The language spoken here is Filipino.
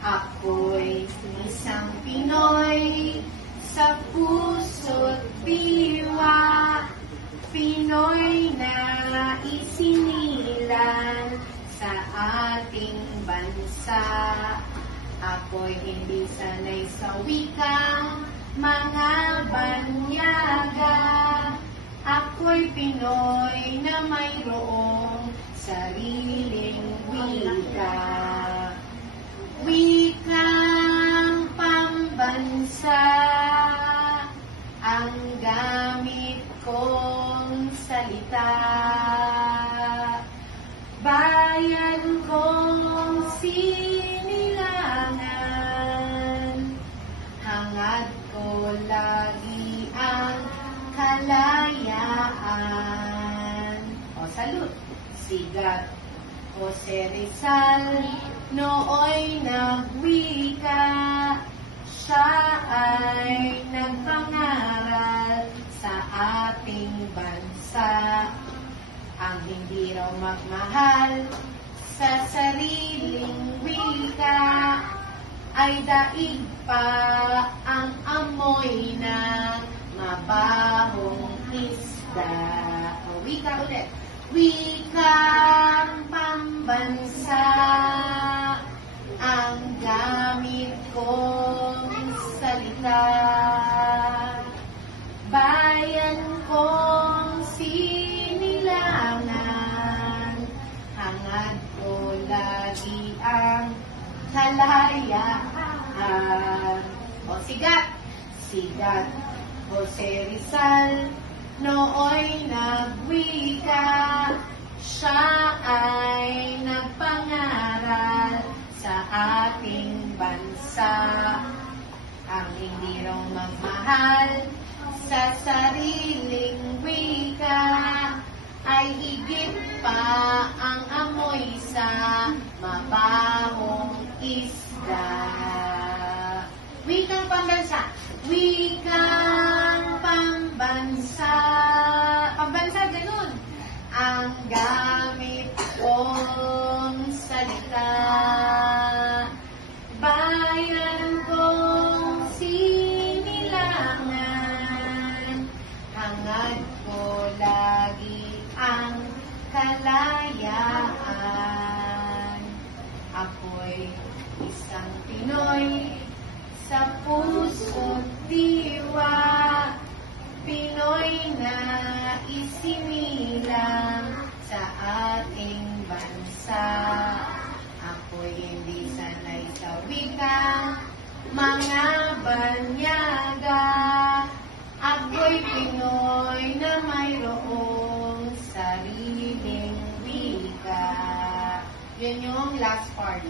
Ako'y isang Pinoy sa puso't diwa, Pinoy na isinilang sa ating bansa. Ako'y hindi sanay sa wikang mga banyaga. Ako'y Pinoy na mayroong sariling wika. Wikang pambansa ang gamit kong salita. Bayan kong sinilangan, hangad ko lagi ang kalayaan. O, salute! Sigat Jose Rizal, nooy nagwika, siya ay nagpangaral sa ating bansa. Ang hindi raw magmahal sa sariling wika ay daig pa ang amoy ng mabahong isda. O, wika ulit. Wikang pambansa ang gamit kong salita. Bayan kong sinilangan, hangad ko lagi ang kalayaan. O, sigat! Sigat Jose Rizal, nooy nagwika, siya ay nagpangaral sa ating bansa. Ang hindi raw magmahal sa sariling wika ay higit pa ang amoy sa mabahong isda. Wikang pambansa. Wikang pambansa. Pambansa, ganun. Ang gamit kong salita. Bayan kong sinilangan, hangad ko lagi ang kalayaan. Ako'y isang Pinoy sa puso't diwa, Pinoy na isinilang sa ating bansa. Ako'y hindi sanay sa wikang mga banyaga. Ako'y Pinoy na mayroong sariling wika. Yun yung last part.